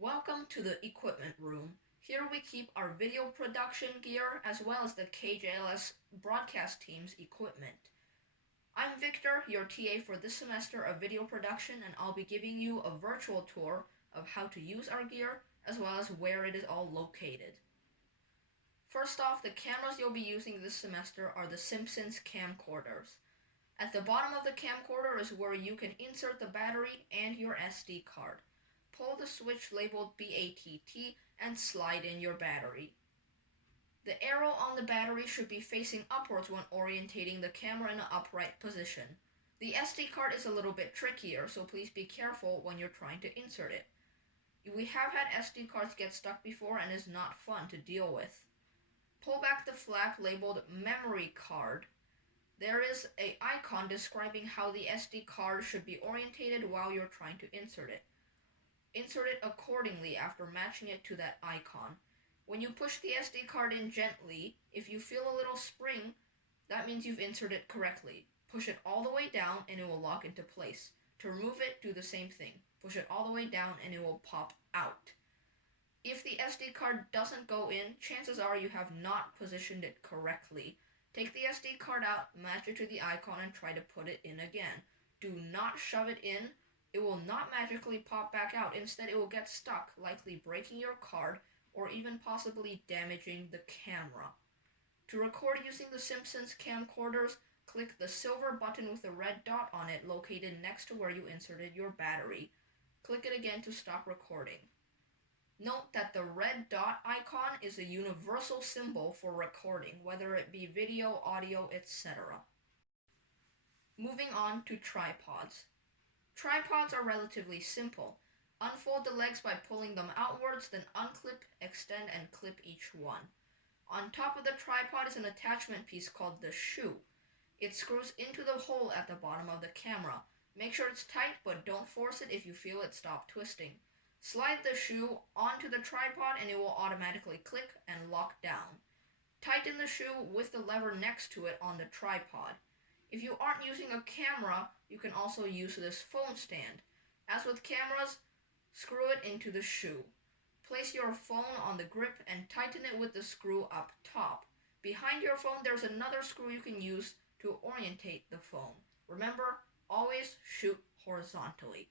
Welcome to the equipment room. Here we keep our video production gear as well as the KJLS broadcast team's equipment. I'm Victor, your TA for this semester of video production, and I'll be giving you a virtual tour of how to use our gear as well as where it is all located. First off, the cameras you'll be using this semester are the Simpsons camcorders. At the bottom of the camcorder is where you can insert the battery and your SD card. Pull the switch labeled BATT and slide in your battery. The arrow on the battery should be facing upwards when orientating the camera in an upright position. The SD card is a little bit trickier, so please be careful when you're trying to insert it. We have had SD cards get stuck before and is not fun to deal with. Pull back the flap labeled memory card. There is an icon describing how the SD card should be orientated while you're trying to insert it. Insert it accordingly after matching it to that icon. When you push the SD card in gently, if you feel a little spring, that means you've inserted it correctly. Push it all the way down and it will lock into place. To remove it, do the same thing. Push it all the way down and it will pop out. If the SD card doesn't go in, chances are you have not positioned it correctly. Take the SD card out, match it to the icon, and try to put it in again. Do not shove it in. It will not magically pop back out. Instead, it will get stuck, likely breaking your card or even possibly damaging the camera. To record using the Simpsons camcorders, click the silver button with a red dot on it located next to where you inserted your battery. Click it again to stop recording. Note that the red dot icon is a universal symbol for recording, whether it be video, audio, etc. Moving on to tripods. Tripods are relatively simple. Unfold the legs by pulling them outwards, then unclip, extend, and clip each one. On top of the tripod is an attachment piece called the shoe. It screws into the hole at the bottom of the camera. Make sure it's tight, but don't force it if you feel it stop twisting. Slide the shoe onto the tripod and it will automatically click and lock down. Tighten the shoe with the lever next to it on the tripod. If you aren't using a camera, you can also use this phone stand. As with cameras, screw it into the shoe. Place your phone on the grip and tighten it with the screw up top. Behind your phone, there's another screw you can use to orientate the phone. Remember, always shoot horizontally.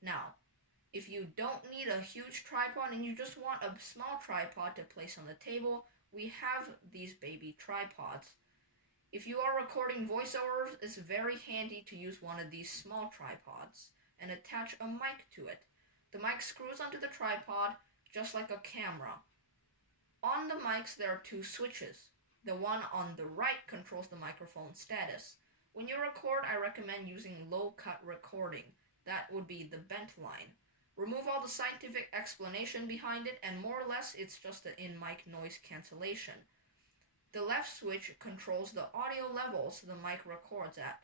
Now, if you don't need a huge tripod and you just want a small tripod to place on the table, we have these baby tripods. If you are recording voiceovers, it's very handy to use one of these small tripods and attach a mic to it. The mic screws onto the tripod just like a camera. On the mics, there are two switches. The one on the right controls the microphone status. When you record, I recommend using low-cut recording. That would be the bent line. Remove all the scientific explanation behind it, and more or less it's just an in-mic noise cancellation. The left switch controls the audio levels the mic records at.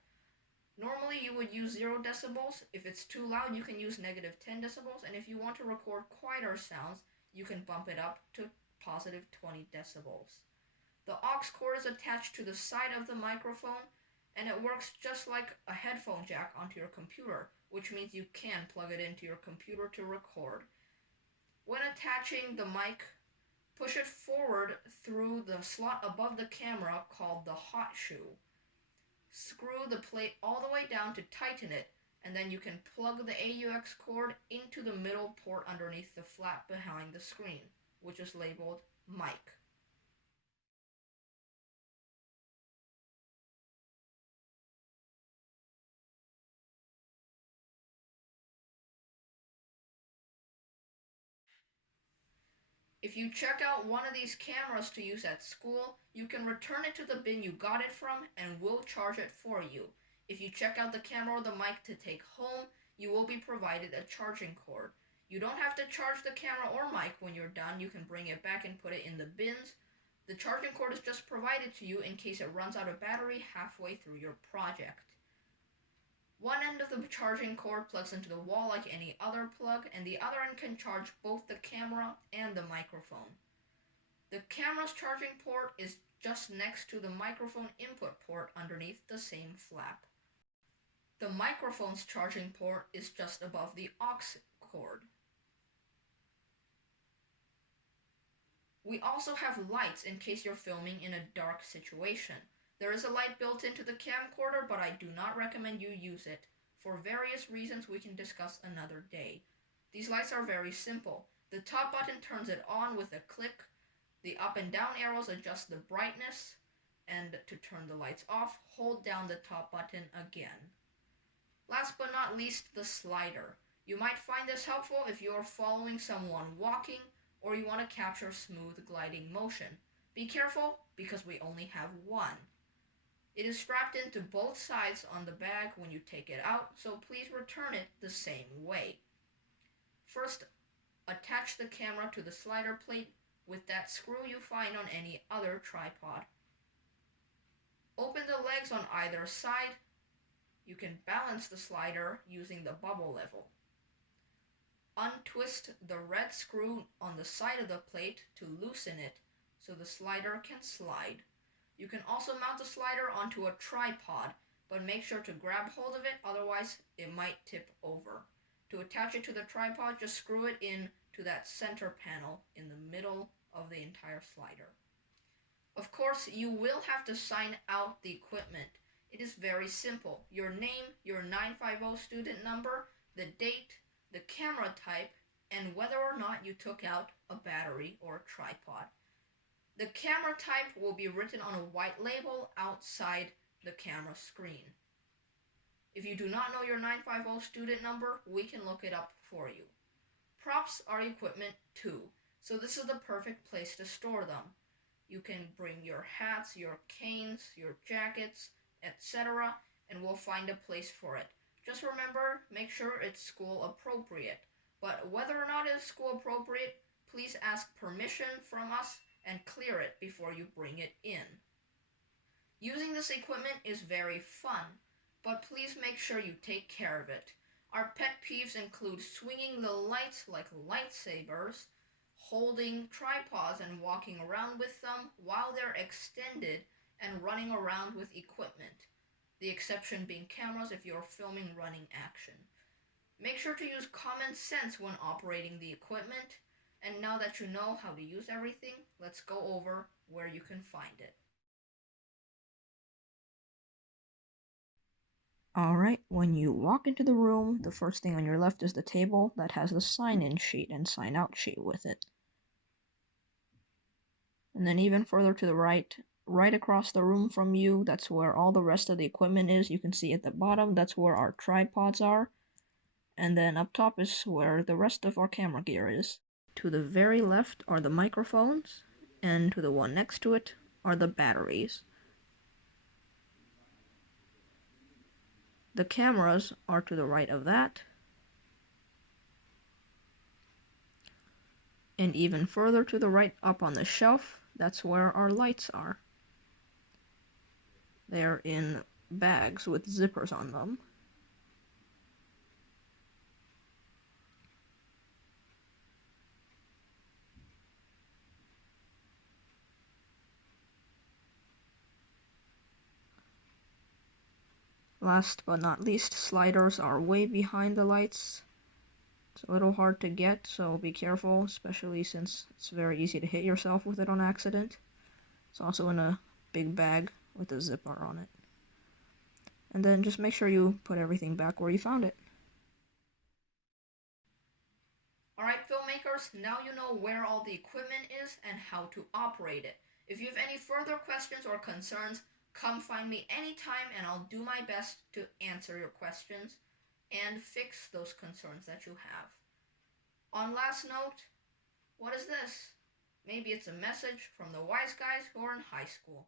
Normally you would use 0 decibels. If it's too loud, you can use negative 10 decibels, and if you want to record quieter sounds, you can bump it up to positive 20 decibels. The aux cord is attached to the side of the microphone, and it works just like a headphone jack onto your computer, which means you can plug it into your computer to record. When attaching the mic, push it forward through the slot above the camera called the hot shoe. Screw the plate all the way down to tighten it, and then you can plug the AUX cord into the middle port underneath the flap behind the screen, which is labeled mic. If you check out one of these cameras to use at school, you can return it to the bin you got it from and we'll charge it for you. If you check out the camera or the mic to take home, you will be provided a charging cord. You don't have to charge the camera or mic when you're done. You can bring it back and put it in the bins. The charging cord is just provided to you in case it runs out of battery halfway through your project. One end of the charging cord plugs into the wall like any other plug, and the other end can charge both the camera and the microphone. The camera's charging port is just next to the microphone input port underneath the same flap. The microphone's charging port is just above the aux cord. We also have lights in case you're filming in a dark situation. There is a light built into the camcorder, but I do not recommend you use it for various reasons we can discuss another day. These lights are very simple. The top button turns it on with a click. The up and down arrows adjust the brightness, and to turn the lights off, hold down the top button again. Last but not least, the slider. You might find this helpful if you're following someone walking or you want to capture smooth gliding motion. Be careful because we only have one. It is strapped into both sides on the bag when you take it out, so please return it the same way. First, attach the camera to the slider plate with that screw you find on any other tripod. Open the legs on either side. You can balance the slider using the bubble level. Untwist the red screw on the side of the plate to loosen it so the slider can slide. You can also mount the slider onto a tripod, but make sure to grab hold of it, otherwise it might tip over. To attach it to the tripod, just screw it in to that center panel in the middle of the entire slider. Of course, you will have to sign out the equipment. It is very simple. Your name, your 950 student number, the date, the camera type, and whether or not you took out a battery or a tripod. The camera type will be written on a white label outside the camera screen. If you do not know your 950 student number, we can look it up for you. Props are equipment too, so this is the perfect place to store them. You can bring your hats, your canes, your jackets, etc., and we'll find a place for it. Just remember, make sure it's school appropriate. But whether or not it's school appropriate, please ask permission from us and clear it before you bring it in. Using this equipment is very fun, but please make sure you take care of it. Our pet peeves include swinging the lights like lightsabers, holding tripods and walking around with them while they're extended, and running around with equipment. The exception being cameras if you're filming running action. Make sure to use common sense when operating the equipment, and now that you know how to use everything, let's go over where you can find it. Alright, when you walk into the room, the first thing on your left is the table that has the sign-in sheet and sign-out sheet with it. And then even further to the right across the room from you, that's where all the rest of the equipment is. You can see at the bottom, that's where our tripods are. And then up top is where the rest of our camera gear is. To the very left are the microphones, and to the one next to it are the batteries. The cameras are to the right of that. And even further to the right up on the shelf, that's where our lights are. They're in bags with zippers on them. Last but not least, sliders are way behind the lights. It's a little hard to get, so be careful, especially since it's very easy to hit yourself with it on accident. It's also in a big bag with a zipper on it. And then just make sure you put everything back where you found it. Alright, filmmakers, now you know where all the equipment is and how to operate it. If you have any further questions or concerns, come find me anytime and I'll do my best to answer your questions and fix those concerns that you have. On last note, what is this? Maybe it's a message from the wise guys who are in high school.